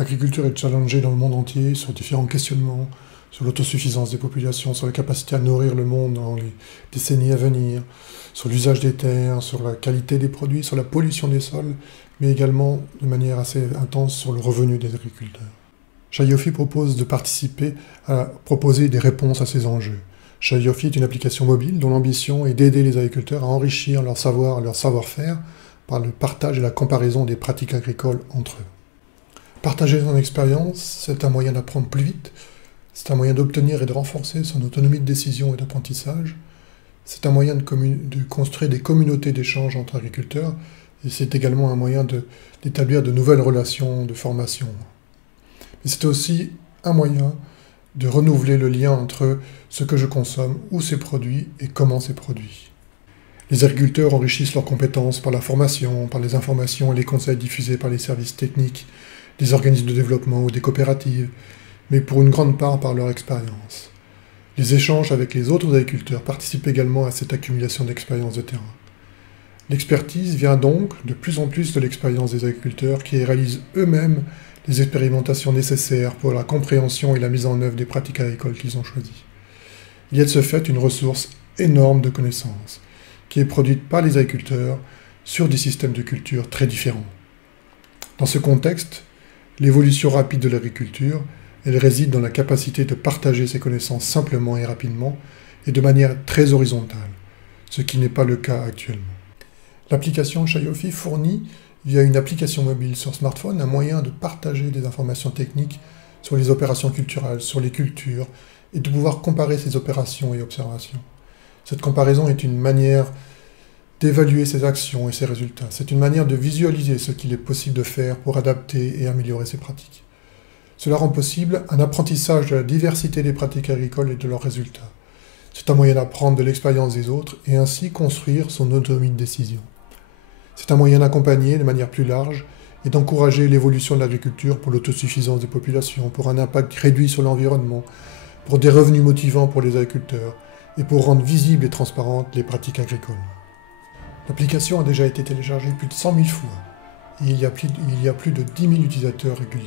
L'agriculture est challengée dans le monde entier sur différents questionnements, sur l'autosuffisance des populations, sur la capacité à nourrir le monde dans les décennies à venir, sur l'usage des terres, sur la qualité des produits, sur la pollution des sols, mais également de manière assez intense sur le revenu des agriculteurs. Shayofi propose de participer à proposer des réponses à ces enjeux. Shayofi est une application mobile dont l'ambition est d'aider les agriculteurs à enrichir leur savoir et leur savoir-faire par le partage et la comparaison des pratiques agricoles entre eux. Partager son expérience, c'est un moyen d'apprendre plus vite, c'est un moyen d'obtenir et de renforcer son autonomie de décision et d'apprentissage, c'est un moyen de construire des communautés d'échange entre agriculteurs, et c'est également un moyen d'établir de nouvelles relations de formation. Mais c'est aussi un moyen de renouveler le lien entre ce que je consomme, où c'est produit et comment c'est produit. Les agriculteurs enrichissent leurs compétences par la formation, par les informations et les conseils diffusés par les services techniques, des organismes de développement ou des coopératives, mais pour une grande part par leur expérience. Les échanges avec les autres agriculteurs participent également à cette accumulation d'expériences de terrain. L'expertise vient donc de plus en plus de l'expérience des agriculteurs qui réalisent eux-mêmes les expérimentations nécessaires pour la compréhension et la mise en œuvre des pratiques agricoles qu'ils ont choisies. Il y a de ce fait une ressource énorme de connaissances qui est produite par les agriculteurs sur des systèmes de culture très différents. Dans ce contexte, l'évolution rapide de l'agriculture, elle réside dans la capacité de partager ces connaissances simplement et rapidement et de manière très horizontale, ce qui n'est pas le cas actuellement. L'application Shayofi fournit, via une application mobile sur smartphone, un moyen de partager des informations techniques sur les opérations culturelles, sur les cultures, et de pouvoir comparer ces opérations et observations. Cette comparaison est une manière d'évaluer ses actions et ses résultats. C'est une manière de visualiser ce qu'il est possible de faire pour adapter et améliorer ses pratiques. Cela rend possible un apprentissage de la diversité des pratiques agricoles et de leurs résultats. C'est un moyen d'apprendre de l'expérience des autres et ainsi construire son autonomie de décision. C'est un moyen d'accompagner de manière plus large et d'encourager l'évolution de l'agriculture pour l'autosuffisance des populations, pour un impact réduit sur l'environnement, pour des revenus motivants pour les agriculteurs et pour rendre visibles et transparentes les pratiques agricoles. L'application a déjà été téléchargée plus de 100 000 fois et il y a plus de 10 000 utilisateurs réguliers.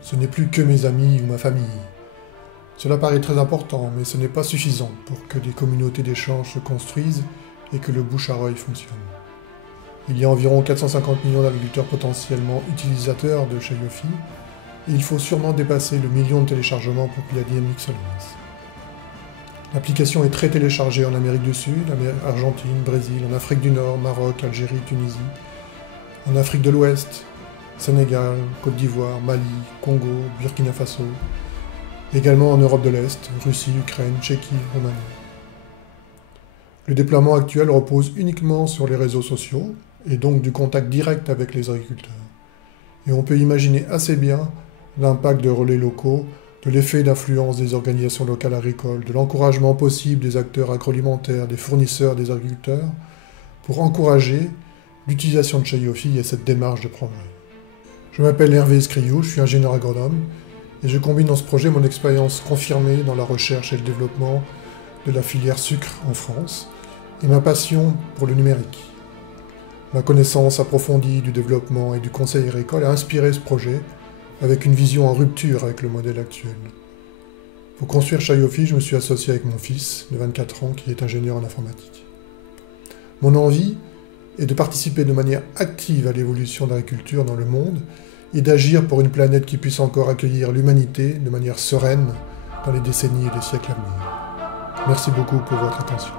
Ce n'est plus que mes amis ou ma famille. Cela paraît très important, mais ce n'est pas suffisant pour que des communautés d'échange se construisent et que le bouche-à-oreille fonctionne. Il y a environ 450 millions d'agriculteurs potentiellement utilisateurs de Shayofi, et il faut sûrement dépasser le million de téléchargements pour que la dynamique se lance. L'application est très téléchargée en Amérique du Sud, Argentine, Brésil, en Afrique du Nord, Maroc, Algérie, Tunisie, en Afrique de l'Ouest, Sénégal, Côte d'Ivoire, Mali, Congo, Burkina Faso, également en Europe de l'Est, Russie, Ukraine, Tchéquie, Roumanie. Le déploiement actuel repose uniquement sur les réseaux sociaux, et donc du contact direct avec les agriculteurs. Et on peut imaginer assez bien l'impact de relais locaux, de l'effet d'influence des organisations locales agricoles, de l'encouragement possible des acteurs agroalimentaires, des fournisseurs, des agriculteurs, pour encourager l'utilisation de Shayofi et cette démarche de progrès. Je m'appelle Hervé Escriou, je suis ingénieur agronome, et je combine dans ce projet mon expérience confirmée dans la recherche et le développement de la filière sucre en France, et ma passion pour le numérique. Ma connaissance approfondie du développement et du conseil agricole a inspiré ce projet avec une vision en rupture avec le modèle actuel. Pour construire Shayofi, je me suis associé avec mon fils, de 24 ans, qui est ingénieur en informatique. Mon envie est de participer de manière active à l'évolution de l'agriculture dans le monde et d'agir pour une planète qui puisse encore accueillir l'humanité de manière sereine dans les décennies et les siècles à venir. Merci beaucoup pour votre attention.